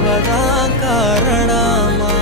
அவதான் காரணமா?